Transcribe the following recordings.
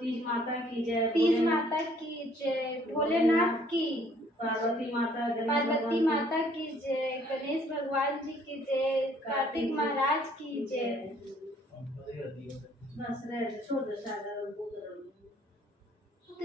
तीज माता की जय। तीज माता की जय। भोलेनाथ की। पार्वती माता की जय। गणेश भगवान जी की जय। कार्तिक महाराज की जय।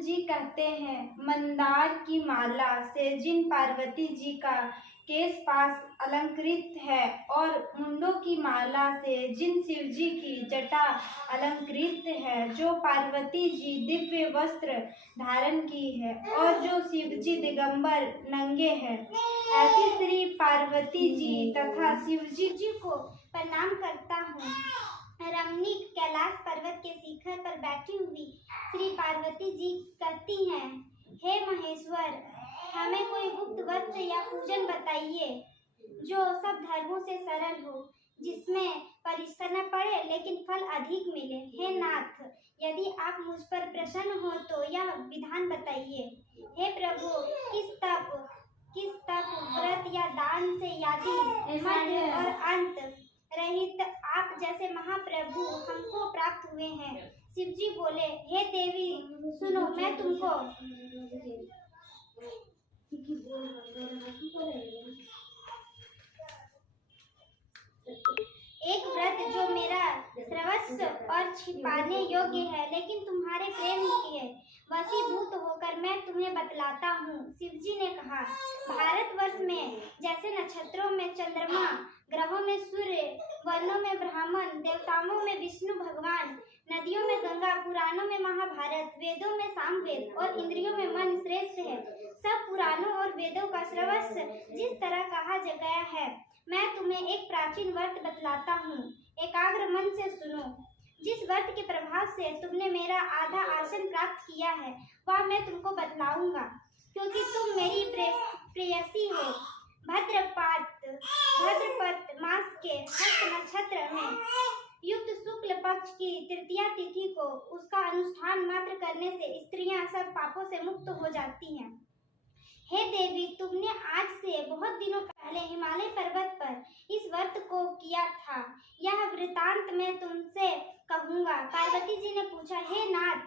जी कहते हैं, मंदार की माला से जिन पार्वती जी का केश पास अलंकृत है और मुंडों की माला से जिन शिव जी की जटा अलंकृत है, जो पार्वती जी दिव्य वस्त्र धारण की है और जो शिव जी दिगंबर नंगे हैं, ऐसी श्री पार्वती जी तथा शिव जी को प्रणाम करता हूँ। रमणीक कैलाश पर्वत के शिखर पर बैठी हुई श्री पार्वती जी कहती हैं, हे महेश्वर, हमें कोई गुप्त व्रत या पूजन बताइए जो सब धर्मों से सरल हो, जिसमें परिश्रम न पड़े लेकिन फल अधिक मिले। हे नाथ, यदि आप मुझ पर प्रसन्न हो तो यह विधान बताइए। हे प्रभु, किस तप व्रत या दान से यदि मध्य और अंत रहित आप जैसे महाप्रभु हमको प्राप्त हुए हैं। शिव जी बोले, हे देवी सुनो, मैं तुमको एक व्रत जो मेरा सर्वस्व और छिपाने योग्य है, लेकिन तुम्हारे प्रेम के वशीभूत होकर मैं तुम्हें बतलाता हूँ। शिव जी ने कहा, भारतवर्ष में जैसे नक्षत्रों में चंद्रमा, ग्रहों में सूर्य, वर्णों में ब्राह्मण, देवताओं में विष्णु भगवान, नदियों में गंगा, पुराणों में महाभारत, वेदों में सामवेद और इंद्रियों में मन श्रेष्ठ है, सब पुराणों और वेदों का सर्वस्व जिस तरह कहा गया है, मैं तुम्हें एक प्राचीन व्रत बतलाता हूँ। एकाग्र मन से सुनो। जिस व्रत के प्रभाव से तुमने मेरा आधा आसन प्राप्त किया है, वह मैं तुमको बतलाऊंगा, क्योंकि तुम मेरी प्रेयसी हो। भाद्रपद मास के हस्त नक्षत्र में युक्त शुक्ल पक्ष की तृतीया तिथि को उसका अनुष्ठान मात्र करने से स्त्रियां सब पापों से मुक्त हो जाती हैं। हे देवी, तुमने आज से बहुत दिनों पहले हिमालय पर्वत पर इस व्रत को किया था। यह वृतांत मैं तुमसे कहूँगा। पार्वती जी ने पूछा, हे नाथ,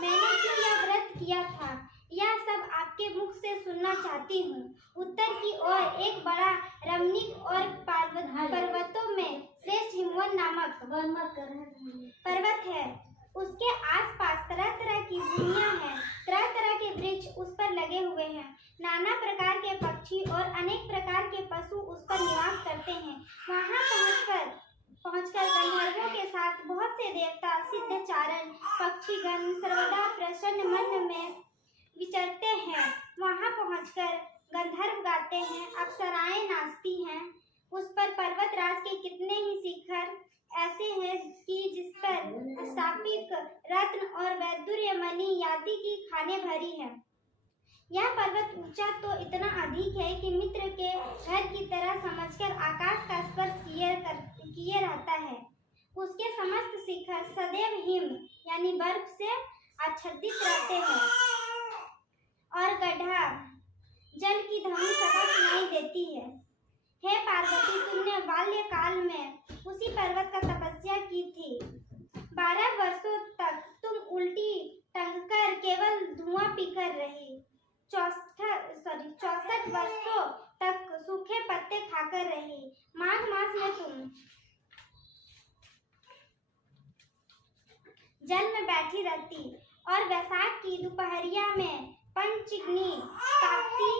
मैंने क्यों यह व्रत किया था, यह सब आपके मुख से सुनना चाहती हूँ। उत्तर की ओर एक बड़ा रमणीक और पर्वतों में श्रेष्ठ हिमवन नामक पर्वत है। उसके आसपास तरह तरह की भूमियां हैं, तरह तरह के वृक्ष उस पर लगे हुए हैं, नाना प्रकार के पक्षी और अनेक प्रकार के पशु उस पर निवास करते हैं। वहां पहुंचकर गंधर्वों के साथ बहुत से देवता, सिद्धचारण, पक्षीगण सर्वदा प्रसन्न मन में विचरते हैं। वहां पहुंचकर गंधर्व गाते हैं, अप्सराएं नाचती हैं। उस पर पर्वतराज के कितने ही शिखर ऐसे हैं कि जिस पर स्थापिक रत्न और वैदुर्य मणि आदि की खाने भरी है। यह पर्वत ऊंचा तो इतना अधिक है कि मित्र के घर की तरह समझकर आकाश का स्पर्श किए रहता है। उसके समस्त शिखर सदैव हिम यानी बर्फ से आच्छादित रहते हैं और गड्ढा जल की ध्वनि सदा सुनाई देती है। हे पार्वती, तुमने बाल्यकाल में उसी पर्वत का तपस्या की थी। 12 वर्षों तक तुम उल्टी टंगकर केवल धुआं पीकर रही। 64 वर्षों तक सूखे पत्ते खाकर रही। माघ मास में तुम जल में बैठी रहती और वैशाख की दोपहरिया में पंचग्नि तापती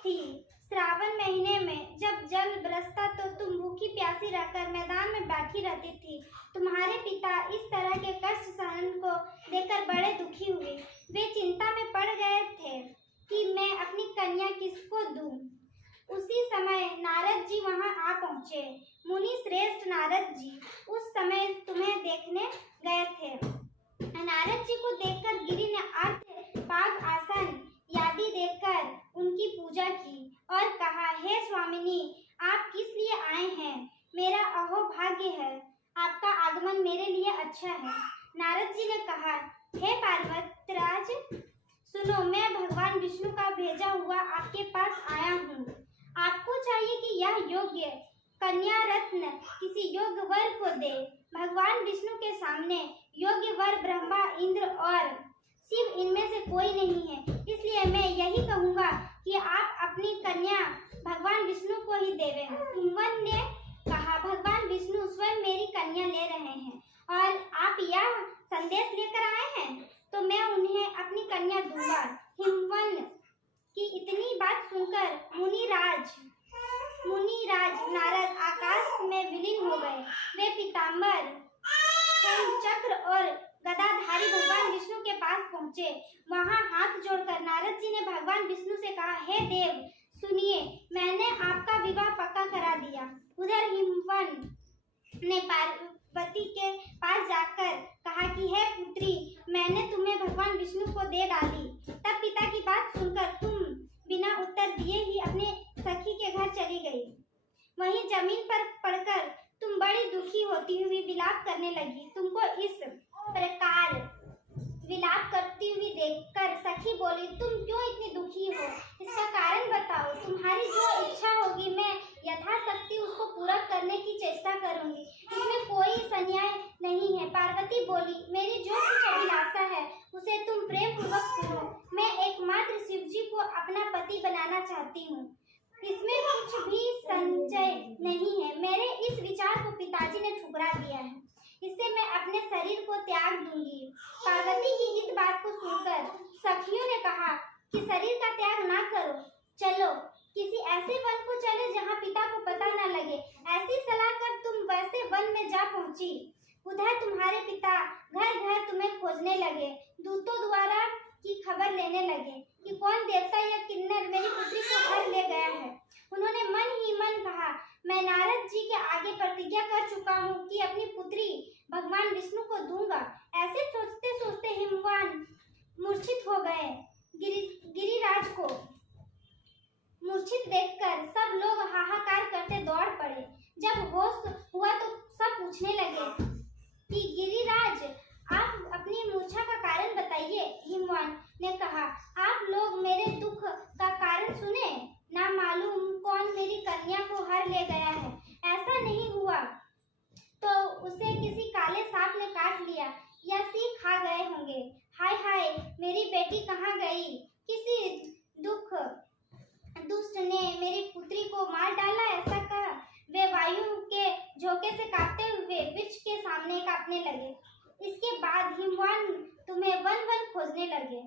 थी। श्रावण महीने में जब जल बरसता तो तुम भूखी प्यासी रहकर मैदान में बैठी रहती थी। तुम्हारे पिता इस तरह के कष्ट सहन को देखकर बड़े दुखी हुए। वे चिंता में पड़ गए थे कि मैं अपनी कन्या किसको दूं। उसी समय नारद जी वहां आ पहुंचे। मुनि श्रेष्ठ नारद जी उस समय तुम्हें देखने गए थे। नारद जी को देखकर गिरि ने अर्घ्य, पाग, आसन आदि देकर उनकी पूजा की और कहा, हे स्वामिनी, आप किस लिए आए हैं? मेरा अहो भाग्य है, आपका आगमन मेरे लिए अच्छा है। नारद जी ने कहा, हे पार्वतराज, सुनो, मैं भगवान विष्णु का भेजा हुआ आपके पास आया हूँ। आपको चाहिए कि यह योग्य कन्या रत्न किसी योग्य वर को दे। भगवान विष्णु के सामने योग्य वर ब्रह्मा, इंद्र और शिव इनमें से कोई नहीं है। इसलिए मैं यही कहूँगा कि आप अपनी कन्या भगवान विष्णु को ही देवें। हिमवन ने कहा, भगवान विष्णु स्वयं मेरी कन्या ले रहे हैं और आप यह संदेश लेकर आए हैं, तो मैं उन्हें अपनी कन्या दूंगा। हिमवन की इतनी बात सुनकर मुनिराज नारद आकाश में विलीन हो गए। वे पीताम्बर, चक्र और गदाधारी भगवान विष्णु के पास पहुंचे। वहां हाथ जोड़कर नारद जी ने भगवान विष्णु से कहा, हे देव सुनिए, मैंने आपका विवाह पक्का करा दिया। उधर हिमवन ने पार्वती के पास जाकर कहा कि हे पुत्री, मैंने तुम्हें भगवान विष्णु को दे डाली। तब पिता की बात सुनकर तुम बिना उत्तर दिए ही अपने सखी के घर चली गई। वहीं जमीन पर पड़कर तुम बड़ी दुखी होती हुई विलाप करने लगी। तुमको इस प्रकार विलाप करती हुई देखकर सखी बोली, तुम क्यों इतनी दुखी हो? इसका कारण बताओ। तुम्हारी जो इच्छा होगी मैं यथाशक्ति उसको पूरा करने की चेष्टा करूंगी। इसमें कोई संशय नहीं है। पार्वती बोली, मेरी जो कुछ अभिलाषा है उसे तुम प्रेम पूर्वक सुनो। मैं एकमात्र शिव जी को अपना पति बनाना चाहती हूँ। इसमें कुछ भी संशय नहीं है। मेरे इस विचार को पिताजी ने ठुकरा दिया है। इससे मैं अपने शरीर को त्याग दूंगी। पार्वती की इस बात को सुनकर सखियों ने कहा कि शरीर का त्याग ना करो, चलो किसी ऐसे वन को चले जहाँ पिता को पता न लगे। ऐसी सलाह कर तुम वैसे वन में जा पहुंची। उधर तुम्हारे पिता घर घर तुम्हें खोजने लगे। दूतों द्वारा की खबर लेने लगे कि कौन देवता या किन्नर मेरी पुत्री को घर ले गया है। उन्होंने मन ही मन कहा, मैं नारद जी के आगे प्रतिज्ञा कर चुका हूँ कि अपनी पुत्री भगवान विष्णु को दूंगा। ऐसे सोचते सोचते हिमवान मूर्छित हो गए। गिरिराज को मूर्छित देखकर सब लोग हाहाकार करते दौड़ पड़े। जब होश हुआ तो सब पूछने लगे कि गिरिराज, आप अपनी मूर्छा का कारण बताइए। हिमवान ने कहा, आप लोग मेरे दुख का कारण सुने, ना मालूम कौन मेरी कन्या को हर ले गया है। ऐसा नहीं हुआ तो उसे किसी काले सांप ने काट लिया या सिंह खा गए होंगे। हाय हाय, मेरी बेटी कहाँ गई? किसी दुष्ट ने मेरी पुत्री को मार डाला, ऐसा कहा। वे वायु के झोंके से कांपते हुए वृक्ष के सामने कांपने लगे। इसके बाद हिमवान तुम्हें वन वन खोजने लगे।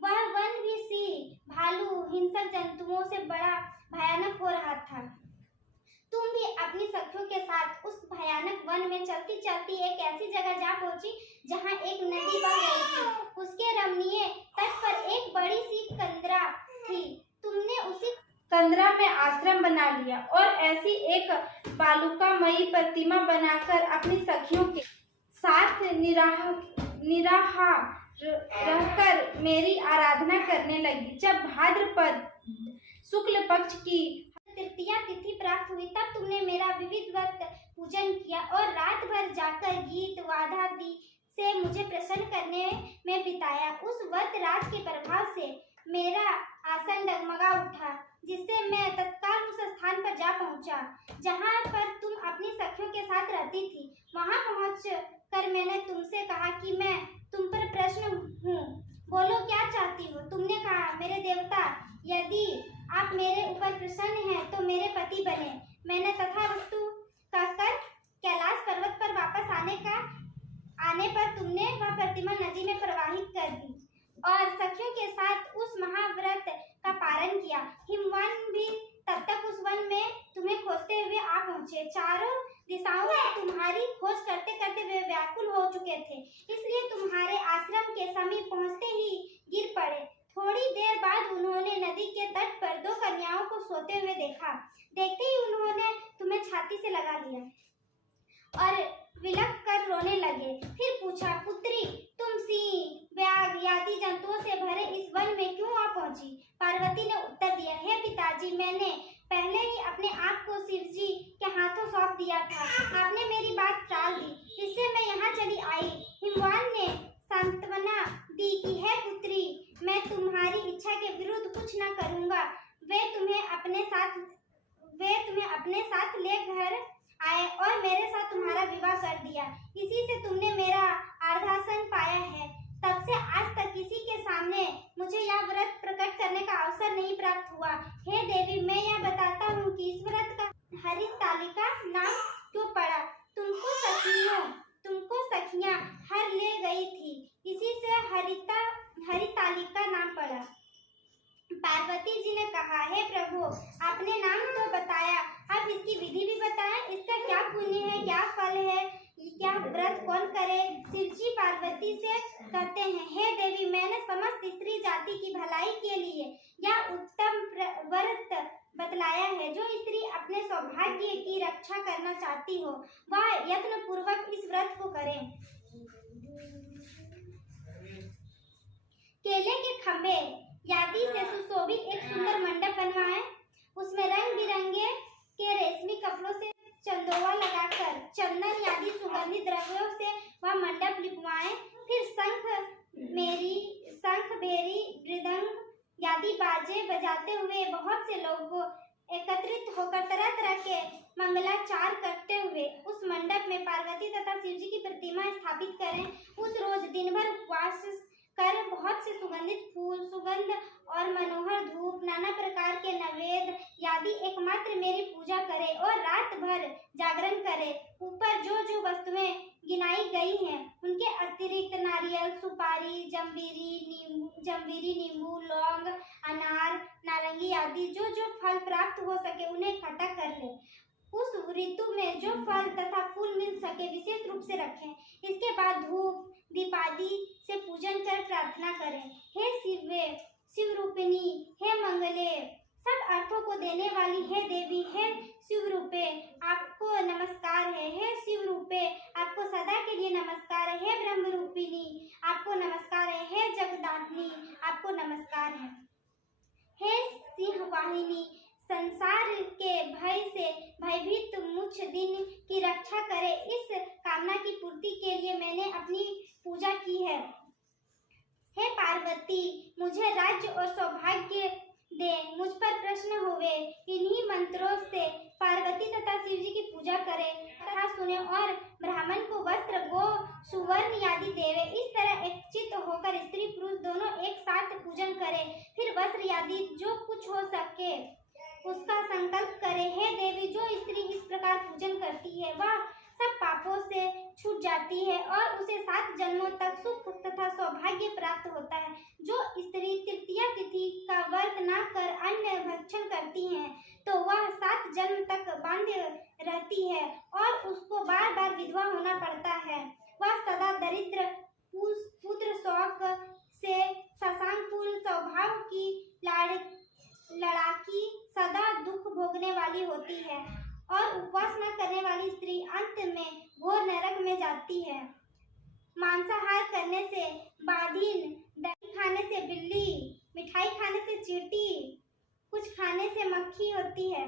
वह वन भी सिंह, भालू, हिंसक जंतुओं से बड़ा भयानक हो रहा था। तुम भी अपनी सखियों के साथ उस भयानक वन में चलती चलती एक ऐसी जगह जा पहुंची जहां एक नदी बह रही थी। उसके रमणीय तट पर एक बड़ी सी कंदरा थी। तुमने उसी कंदरा में आश्रम बना लिया और ऐसी एक बालुकामयी प्रतिमा बनाकर अपनी सखियों के साथ निराहार रहकर मेरी आराधना करने लगी। जब भाद्रपद शुक्ल पक्ष की तृतीया तिथि प्राप्त हुई तब तुमने मेरा विधिवत पूजन किया और रात भर जाकर गीत वाद्यादि से मुझे प्रसन्न करने में बिताया। उस व्रत रात के प्रभाव से मेरा आसन डगमगा उठा, जिससे मैं तत्काल उस स्थान पर जा पहुंचा जहां पर तुम अपनी सखियों के साथ रहती थी। वहां पहुंच कर मैंने तुमसे कहा कि मैं तुम पर प्रश्न हूँ, बोलो क्या चाहती हो? तुमने कहा, मेरे देवता, यदि आप मेरे ऊपर प्रसन्न हैं तो मेरे पति बने। मैंने तथास्तु कहकर कैलाश पर्वत पर वापस आने पर तुमने वह प्रतिमा नदी में प्रवाहित कर दी और सखियों के साथ उस महाव्रत का पारण किया। हिमवान भी तब तक उस वन में तुम्हें खोजते हुए आ पहुंचे। चारों दिशाओं में तुम्हारी खोज करते करते वे व्याकुल हो चुके थे, इसलिए तुम्हारे आश्रम के समीप पहुंचते ही गिर पड़े। थोड़ी देर बाद उन्होंने नदी के तट पर दो कन्याओं को सोते हुए देखा। देखते ही उन्होंने तुम्हें छाती से लगा लिया और विलख कर रोने लगे। फिर पूछा, पुत्री, तुम सिंह, व्याघ्र आदि जंतुओं से भरे इस वन में क्यों आ पहुंची? पार्वती ने उत्तर दिया, हे पिताजी, मैंने पहले ही अपने आप को शिव जी के हाथों सौंप दिया था। आपने मेरी बात टाल दी, इससे मैं यहाँ चली आई। हिमवान ने सांत्वना दी कि हे पुत्री, मैं तुम्हारी इच्छा के विरुद्ध कुछ न करूँगा। वे तुम्हें अपने साथ ले घर आए और मेरे साथ तुम्हारा विवाह कर दिया। इसी से तुमने मेरा अर्धासन पाया है। तब प्राप्त हुआ। हे देवी, मैं यह बताता हूँ कि इस व्रत का हरितालिका नाम क्यों पड़ा। तुमको सखियां हर ले गई थी, इसी से हरितालिका नाम पड़ा। पार्वती जी ने कहा, हे प्रभु, आपने नाम तो बताया, अब इसकी विधि भी बताएं। इसका क्या पुण्य है, क्या फल है, क्या व्रत कौन करे। शिव जी पार्वती से कहते हैं, हे देवी, मैंने समस्त स्त्री जाति की भलाई के लिए यह उत्तम व्रत बतलाया है। जो स्त्री अपने सौभाग्य की रक्षा करना चाहती हो वह यत्न पूर्वक इस व्रत को करे। केले के खंभे यादी से सुशोभित एक सुंदर मंडप बनवाएं। उसमें रंग बिरंगे के रेशमी कपड़ों से चंदोवा लगाकर चंदन आदि सुगंधित द्रव्यों से वह मंडप लिपवाएं। फिर शंख भेरी मृदंग आदि बाजे बजाते हुए बहुत से लोग एकत्रित होकर तरह तरह के मंगलाचार करते हुए उस मंडप में पार्वती तथा शिव जी की प्रतिमा स्थापित करें। उस रोज दिन भर उपवास कर बहुत से सुगंधित फूल, सुगंध और मनोहर धूप, नाना प्रकार के नैवेद्य आदि एकमात्र मेरी पूजा करें और रात भर जागरण करें। ऊपर जो जो वस्तुएं गिनाई गई हैं उनके अतिरिक्त नारियल, सुपारी, जंबीरी, नींबू, लौंग, अनार, नारंगी आदि जो जो फल प्राप्त हो सके उन्हें इकट्ठा कर ले। उस ऋतु में जो फल तथा फूल मिल सके विशेष रूप से रखें। इसके बाद धूप दीपादि से पूजन कर प्रार्थना करें। हे शिव रूपिणी, हे मंगले, सब अर्थों को देने वाली हे देवी, हे शिव रूपे, आपको नमस्कार है। हे शिव रूपे, आपको सदा के लिए नमस्कार है। हे ब्रह्म रूपिणी, आपको नमस्कार है। हे जगदात्नी, आपको नमस्कार है। हे सिंह वाहिनी, संसार के भय से भयभीत मुझ दिन की रक्षा करे, इस कामना की पूर्ति के लिए मैंने अपनी पूजा की है। हे पार्वती, मुझे राज्य और सौभाग्य दे, मुझ पर प्रसन्न होवे। इन्हीं मंत्रों से पार्वती तथा शिव जी की पूजा करें तथा सुने और ब्राह्मण को वस्त्र, गो, सुवर्ण आदि देवे। इस तरह एकचित्त होकर स्त्री पुरुष दोनों एक साथ पूजन करें। फिर वस्त्र आदि जो कुछ हो सके उसका संकल्प करे। हे देवी, जो स्त्री इस प्रकार पूजन करती है वह सब पापों से छूट जाती है और उसे 7 जन्मों तक सुख तथा सौभाग्य प्राप्त होता है। जो स्त्री तृतीया तिथि का व्रत न कर अन्न भक्षण करती है तो वह 7 जन्म तक बांधे रहती है और उसको बार बार विधवा होना पड़ता है। वह सदा दरिद्र, पुत्र शौक से शशांकुल स्वभाव की लड़ाकी, सदा दुख भोगने वाली होती है और उपवास न करने वाली स्त्री अंत में घोर नरक में जाती है। मांसाहार करने से बाधिन, दही खाने से बिल्ली, मिठाई खाने से चींटी, कुछ खाने से मक्खी होती है।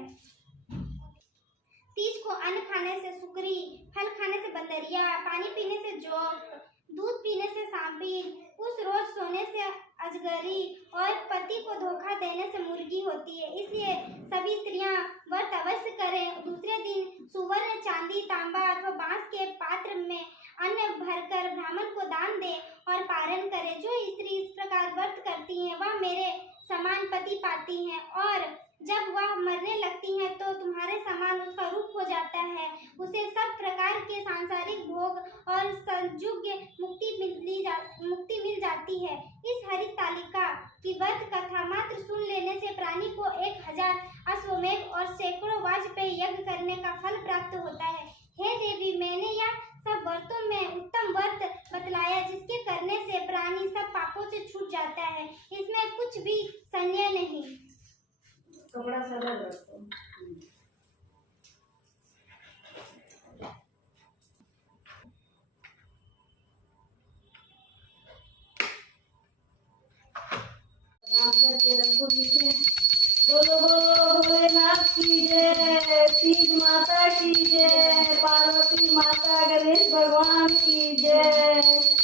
तीज को अन्न खाने से सुकरी, फल खाने से बंदरिया, पानी पीने से जोक, दूध पीने से सांपी, उस रोज सोने से अजगरी और पति को धोखा देने से मुर्गी होती है। इसलिए सभी स्त्रियां व्रत अवश्य करें। दूसरे दिन सुवर्ण, चांदी, तांबा अथवा बांस के पात्र में अन्न भरकर ब्राह्मण को दान दे और पारण करे। जो स्त्री इस प्रकार व्रत करती हैं वह मेरे समान पति पाती हैं और जब वह मरने लगती हैं तो तुम्हारे समान उसका रूप हो जाता है। उसे सब प्रकार के सांसारिक भोग और संयुग मुक्ति मिल जाती है। इस हरितालिका की व्रत कथा मात्र सुन लेने से प्राणी को 1000 अश्वमेध और सैकड़ों वाजपेयी यज्ञ करने का फल प्राप्त होता है। हे देवी, मैंने यह सब व्रतों में उत्तम व्रत बतलाया जिसके करने से प्राणी सब पापों से छूट जाता है। इसमें कुछ भी संदेह नहीं। कपड़ा सादा रखो। बोलो बोलो भोलेनाथ की जय, तीज माता की जय, पार्वती माता, गणेश भगवान की जय।